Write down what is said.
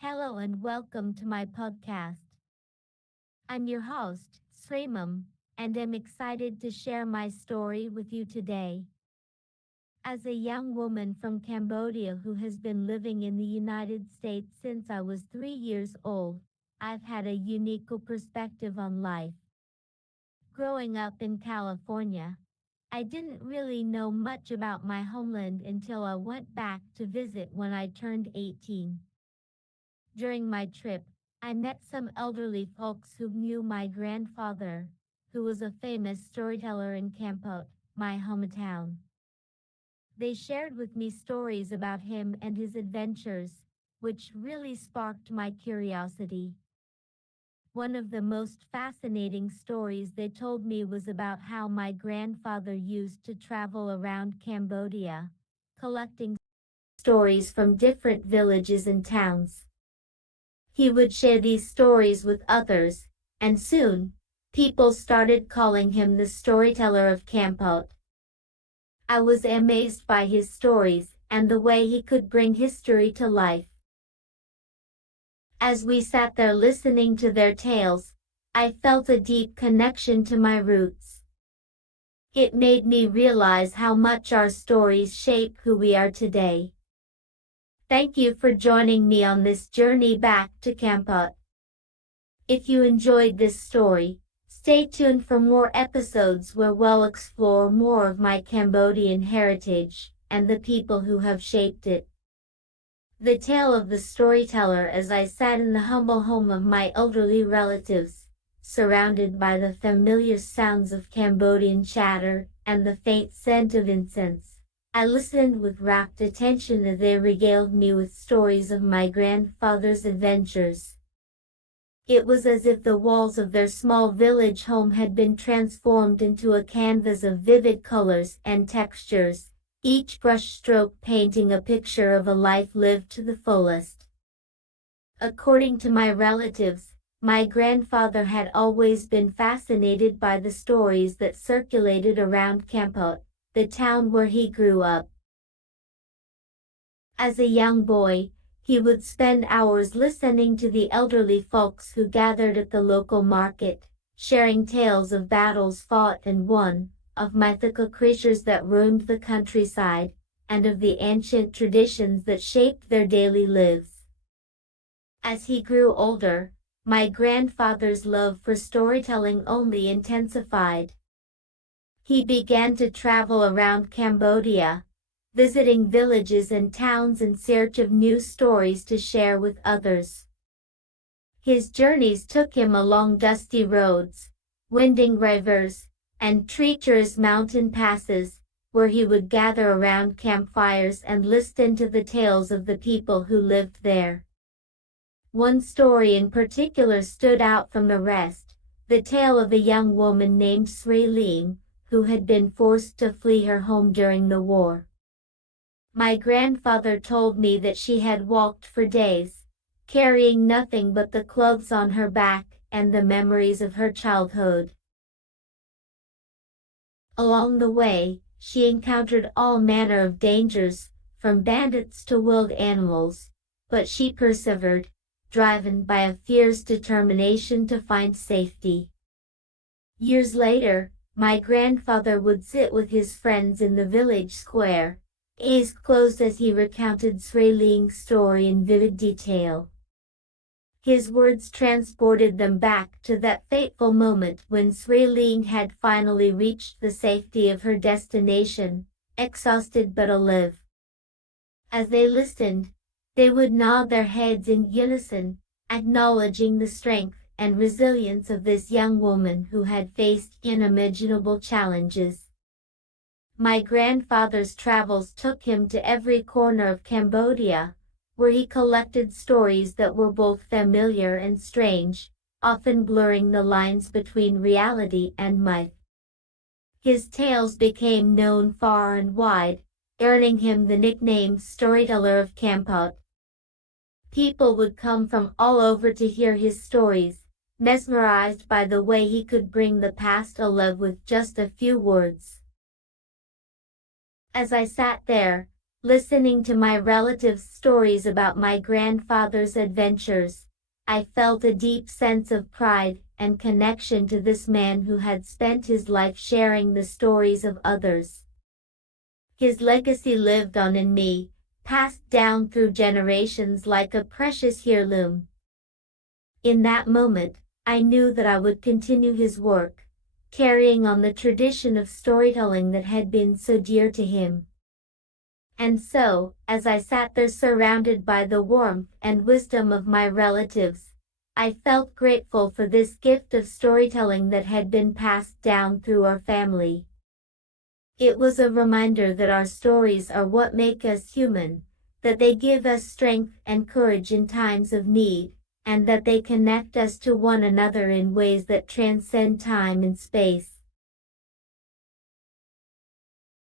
Hello and welcome to my podcast. I'm your host, Sreymon, and am excited to share my story with you today. As a young woman from Cambodia who has been living in the United States since I was 3 years old, I've had a unique perspective on life. Growing up in California, I didn't really know much about my homeland until I went back to visit when I turned 18. During my trip, I met some elderly folks who knew my grandfather, who was a famous storyteller in Kampot, my hometown. They shared with me stories about him and his adventures, which really sparked my curiosity. One of the most fascinating stories they told me was about how my grandfather used to travel around Cambodia, collecting stories from different villages and towns. He would share these stories with others, and soon, people started calling him the storyteller of Kampot. I was amazed by his stories and the way he could bring history to life. As we sat there listening to their tales, I felt a deep connection to my roots. It made me realize how much our stories shape who we are today. Thank you for joining me on this journey back to Kampot. If you enjoyed this story, stay tuned for more episodes where we'll explore more of my Cambodian heritage and the people who have shaped it. The tale of the storyteller as I sat in the humble home of my elderly relatives, surrounded by the familiar sounds of Cambodian chatter and the faint scent of incense. I listened with rapt attention as they regaled me with stories of my grandfather's adventures. It was as if the walls of their small village home had been transformed into a canvas of vivid colors and textures, each brushstroke painting a picture of a life lived to the fullest. According to my relatives, my grandfather had always been fascinated by the stories that circulated around Kampot, the town where he grew up. As a young boy, he would spend hours listening to the elderly folks who gathered at the local market, sharing tales of battles fought and won, of mythical creatures that roamed the countryside, and of the ancient traditions that shaped their daily lives. As he grew older, my grandfather's love for storytelling only intensified. He began to travel around Cambodia, visiting villages and towns in search of new stories to share with others. His journeys took him along dusty roads, winding rivers, and treacherous mountain passes, where he would gather around campfires and listen to the tales of the people who lived there. One story in particular stood out from the rest, the tale of a young woman named Sreymon, who had been forced to flee her home during the war. My grandfather told me that she had walked for days, carrying nothing but the clothes on her back and the memories of her childhood. Along the way, she encountered all manner of dangers, from bandits to wild animals, but she persevered, driven by a fierce determination to find safety. Years later, my grandfather would sit with his friends in the village square, eyes closed as he recounted Sreymon's story in vivid detail. His words transported them back to that fateful moment when Sreymon had finally reached the safety of her destination, exhausted but alive. As they listened, they would nod their heads in unison, acknowledging the strength and resilience of this young woman who had faced unimaginable challenges. My grandfather's travels took him to every corner of Cambodia, where he collected stories that were both familiar and strange, often blurring the lines between reality and myth. His tales became known far and wide, earning him the nickname Storyteller of Kampot. People would come from all over to hear his stories, mesmerized by the way he could bring the past alive with just a few words. As I sat there, Listening to my relatives' stories about my grandfather's adventures, I felt a deep sense of pride and connection to this man who had spent his life sharing the stories of others. His legacy lived on in me, passed down through generations like a precious heirloom. In that moment, I knew that I would continue his work, carrying on the tradition of storytelling that had been so dear to him. And so, as I sat there surrounded by the warmth and wisdom of my relatives, I felt grateful for this gift of storytelling that had been passed down through our family. It was a reminder that our stories are what make us human, that they give us strength and courage in times of need, and that they connect us to one another in ways that transcend time and space.